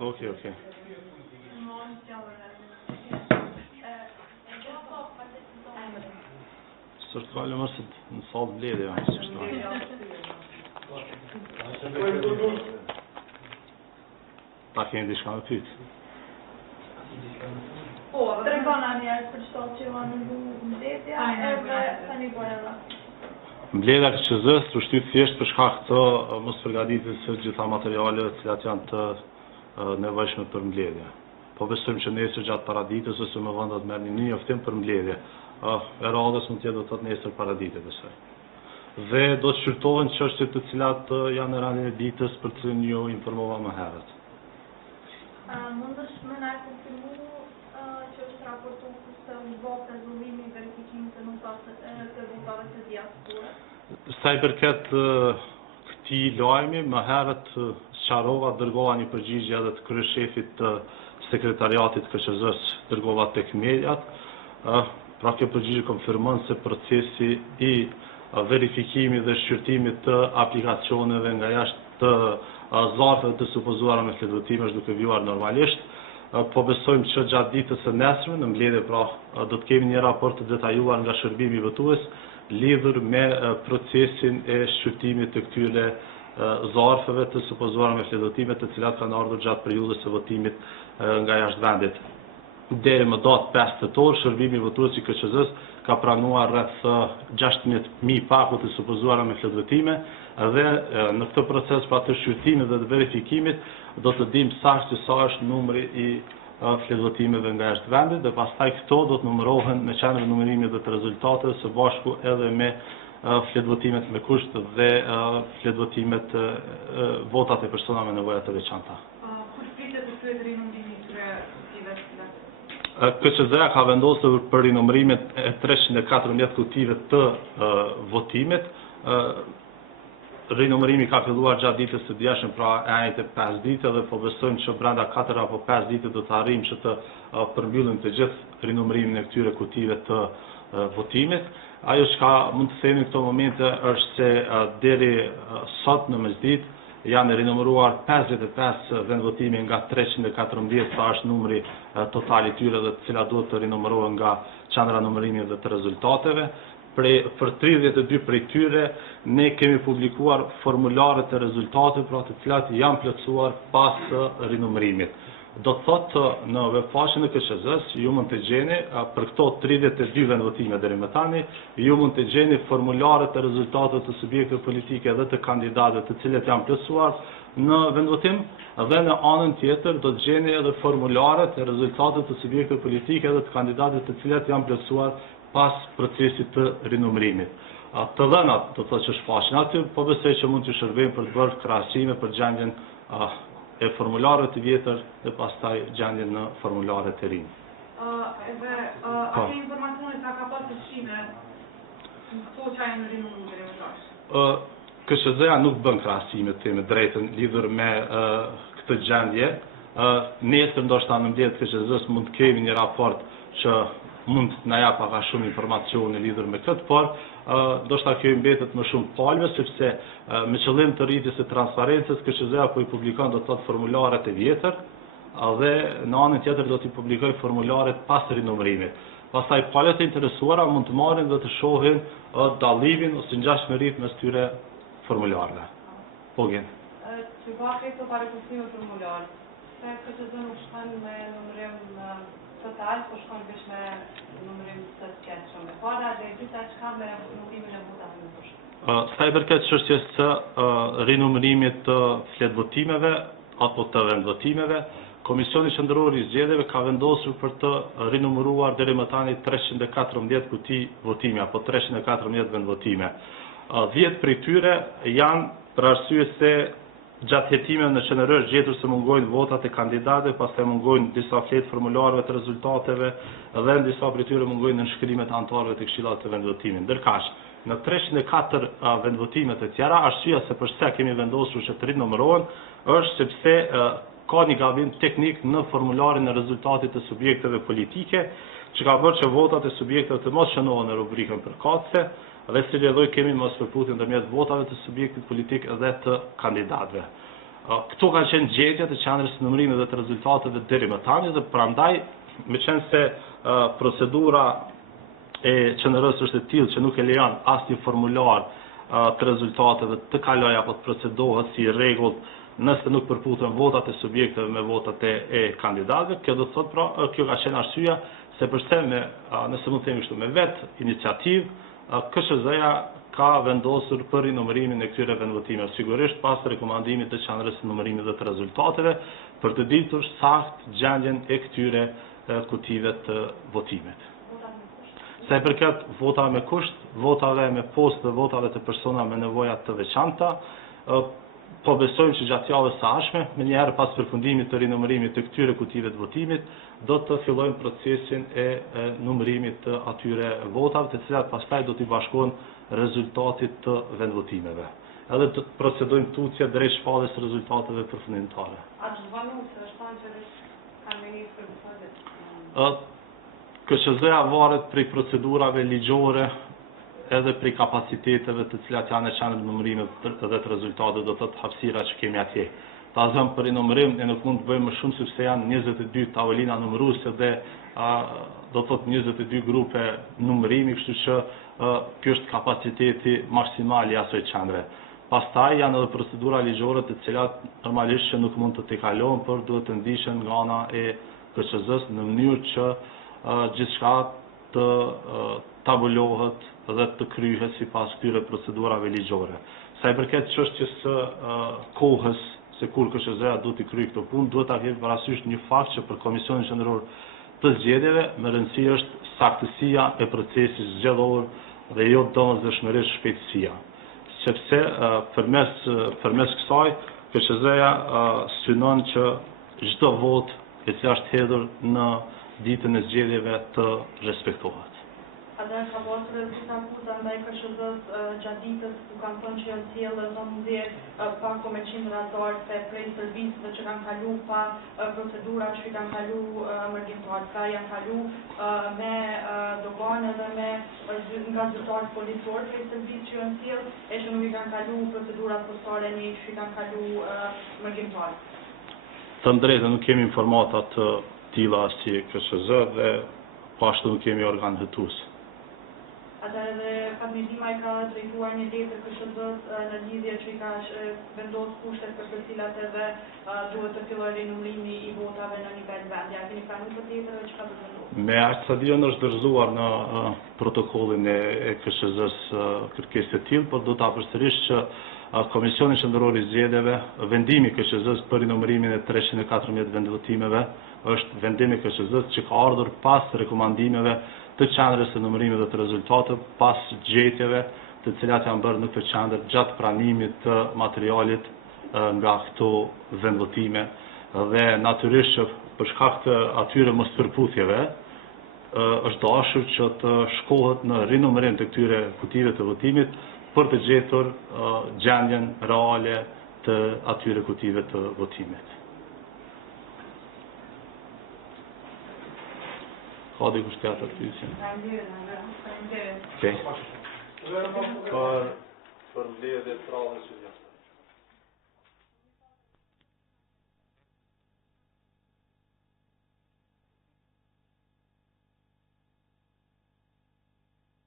Okej. Sështë ka lëmër se në salë blede, ja, sështë ka. Ta keni diçka me pyet. Po, tregona njerëz për çto që janë në mbledhja, edhe tani po edhe. Mbledhja e KQZ-s u shtyp thjesht për shkak të mos përgatitjes së gjitha materialeve të cilat janë të nevojshme për mbledhje. Po besojmë që nesër gjatë paraditës ose më vonë do të merrni një njoftim për mbledhje. E radhës mund të jetë do të thotë nesër paradite besoj. Dhe do të shqyrtohen çështjet të cilat janë në rendin e ditës për të cilën ju informova më herët. Mund është më na konfirmu që është raportuar se u bë rezultimi i verifikimit të numrave të votave të diasporës. Sa i përket këtij lajmi, më herët sqarova, dërgova një përgjigje edhe të kryeshefit të sekretariatit KQZ-s, dërgova tek mediat. Pra kjo përgjigje konfirmon se procesi i verifikimit dhe shqyrtimit të aplikacioneve nga jashtë të zarfeve të supozuara me fletëvotime është duke vjuar normalisht. Po besojmë që gjatë ditës së nesërme në mbledhje pra do të kemi një raport të detajuar nga shërbimi votues lidhur me procesin e shqyrtimit të këtyre zarfeve të supozuara me fletëvotime të cilat kanë ardhur gjatë periudhës së votimit nga jashtë vendit. Deri më datë 5 tetor, shërbimi votues i KQZ-s ka pranuar rreth 16.000 paku të supozuara me fletëvotime dhe në këtë proces pra të shqyrtimit dhe të verifikimit do të dim saktë sa është numri i fletëvotimeve nga jashtë vendit dhe pastaj këto do të numërohen me qendrën e numërimit dhe të rezultateve së bashku edhe me fletëvotimet me kusht dhe fletëvotimet votat e persona me nevoja të veçanta. Kur pritet të kryet rinumërimi këtyre kutive? KQZ-ja ka vendosur për rinumërimin e 314 kutive të votimit. Rinumërimi ka filluar gjatë ditës së djeshme, pra e ajit e 5 ditë dhe po besojmë që brenda 4 apo 5 ditë do të arrijmë që të përmbyllim të gjithë rinumërimin e këtyre kutive të votimit. Ajo çka mund të themi në këto momente është se deri sot në mesditë janë rinumëruar 55 vendvotime nga 314, sa është numri total i tyre dhe të cilat duhet të rinumërohen nga qendra numërimi dhe të rezultateve. Për 32 prej tyre ne kemi publikuar formularet e rezultateve pra të cilat janë plotësuar pas rinumërimit. Do të thotë në webfaqen e KQZ-s ju mund të gjeni për këto 32 vendvotime deri më tani, ju mund të gjeni formularet e rezultateve të subjekteve politike dhe të kandidatëve të cilët janë plotësuar në vendvotim dhe në anën tjetër do të gjeni edhe formularet e rezultateve të subjekteve politike dhe të kandidatëve të cilët janë plotësuar pas procesit të rinumërimit. Të dhënat do të thotë që shfaqen aty, po besoj që mund të shërbejnë për të bërë krahasime për gjendjen e formularëve të vjetër dhe pastaj gjendjen në formulare të rinj. Edhe a ke informacione sa ka pasur përfshime në këto që janë rinumëruar? KQZ-ja nuk bën krahasime të me drejtën lidhur me këtë gjendje. Nesër ndoshta në mbledhjet të KQZ-s mund të kemi një raport që mund të na jap pak shumë informacione lidhur me këtë, por ndoshta kjo i mbetet më shumë palve sepse me qëllim të rritjes së transparencës KQZ-ja po i publikon do të thotë formularet e vjetër dhe në anën tjetër do t'i publikoj formularet pas rinumërimit. Pastaj palët e interesuara mund të marrin dhe të shohin dallimin ose ngjashmërinë mes tyre formularëve. Po gjen. Që ka këto paraqitime formular. Se KQZ nuk shkon me numërim total, po shkon veç me numërim të sketshëm. Para dhe gjitha çka me numërimin e votave në poshtë. Sa i përket çështjes së rinumërimit të fletëvotimeve apo të vendvotimeve, Komisioni Qendror i Zgjedhjeve ka vendosur për të rinumëruar deri më tani 314 kuti votime apo 314 vendvotime. 10 prej tyre janë për arsye se gjatë hetimeve në qenë është gjetur se mungojnë votat e kandidatëve, pastaj mungojnë disa fletë formularëve të rezultateve dhe në disa prej tyre mungojnë nënshkrimet e anëtarëve të këshillat të vendvotimit. Ndërkaq, në 304 vendvotimet e tjera, arsyeja se pse kemi vendosur që të rinumërohen është sepse ka një gabim teknik në formularin e rezultatit të subjekteve politike, që ka bërë që votat e subjekteve të mos shënohen në rubrikën përkatëse, dhe si lloj kemi mos përputhje ndërmjet votave të subjektit politik dhe të kandidatëve. Këto kanë qenë gjetjet e qendrës së numërimit dhe të rezultateve deri më tani dhe prandaj, meqense se procedura e QNR-s është e tillë që nuk e lejon asnjë formular të rezultateve të kaloj apo të procedohet si rregull nëse nuk përputhen votat e subjekteve me votat e kandidatëve. Kjo do të thotë pra, kjo ka qenë arsyeja se përse nëse mund të themi kështu, me vetë iniciativë, KSZ-ja ka vendosur për rinumërimin e këtyre vendvotimeve, sigurisht pas rekomandimit të qendrës së numërimit dhe të rezultateve, për të ditur saktë gjendjen e këtyre kutive të votimit. Sa i përket votave me kusht, votave me post dhe votave të persona me nevoja të veçanta, po besojmë që gjatë javës së ardhshme, me njëherë pas përfundimit të rinumërimit të këtyre kutive të votimit, do të fillojmë procesin e numërimit të atyre votave, të cilat pastaj do t'i bashkohen rezultatit të vendvotimeve. Edhe të procedojmë tutje drejt shpalljes së rezultateve përfundimtare. A zhvanu se është thënë që kanë vënë për mësuesit? KSZ-ja varet prej procedurave ligjore edhe prej kapaciteteve të cilat janë në qendrën e numërimit dhe të rezultateve, do të thotë hapësira që kemi atje. Ta zëm për numërim ne nuk mund të bëjmë më shumë sepse janë 22 tavolina numëruese dhe do të thotë 22 grupe numërimi, kështu që ky është kapaciteti maksimal i asaj qendre. Pastaj janë edhe procedura ligjore të cilat normalisht që nuk mund të tejkalohen, por duhet të ndiqen nga ana e KSZ-s në mënyrë që gjithçka të tabulohet dhe të kryhet sipas këtyre procedurave ligjore. Sa i përket çështjes së kohës se kur KSZ-ja duhet të kryejë këtë punë, duhet ta kemi parasysh një fakt që për Komisionin Qendror të Zgjedhjeve më rëndësi është saktësia e procesit zgjedhor dhe jo domosdoshmërisht shpejtësia. Sepse përmes kësaj KSZ-ja synon që çdo votë e cila është hedhur në ditën e zgjedhjeve të respektohet. A dhe ka pasur disa akuza ndaj KSZ-s gjatë ditës ku kanë thënë që janë sjellë ndonjë pak me qindër se prej serviceve që kanë kalu pa procedura që kanë kalu emergjentar, pra janë kalu me dogane dhe me nga zyrtarët policor prej serviceve që janë sjellë e që nuk i kanë kalu procedurat postare një që i kanë kalu emergjentar. Të drejtë nuk kemi informata të tilla si KSZ dhe po ashtu nuk kemi organ hetues. Atëherë dhe Fatmidima i ka drejtuar një letër KSZ-s në lidhje që i ka vendosur kushtet për të cilat edhe duhet të fillojë rinumërimi i votave në nivel vendi. A keni pranuar këtë letër që ka vendosur? Me aq sa diun është dorëzuar në protokollin e KSZ-s kërkesë e tillë, por do ta përsërish që Komisioni Qendror i Zgjedhjeve, vendimi i KSZ-s për rinumërimin e 314 vendvotimeve është vendimi i KSZ-s që ka ardhur pas rekomandimeve të qendrës së numërimit dhe të rezultateve, pas gjetjeve të cilat janë bërë në këtë qendër gjatë pranimit të materialit nga këto vendvotime dhe natyrisht që për shkak të atyre mospërputhjeve është dashur që të shkohet në rinumërim të këtyre kutive të votimit për të gjetur gjendjen reale të atyre kutive të votimit. Ka dikush tjetër të pyesjen? Faleminderit. Okej. Për mbledhje të radhës që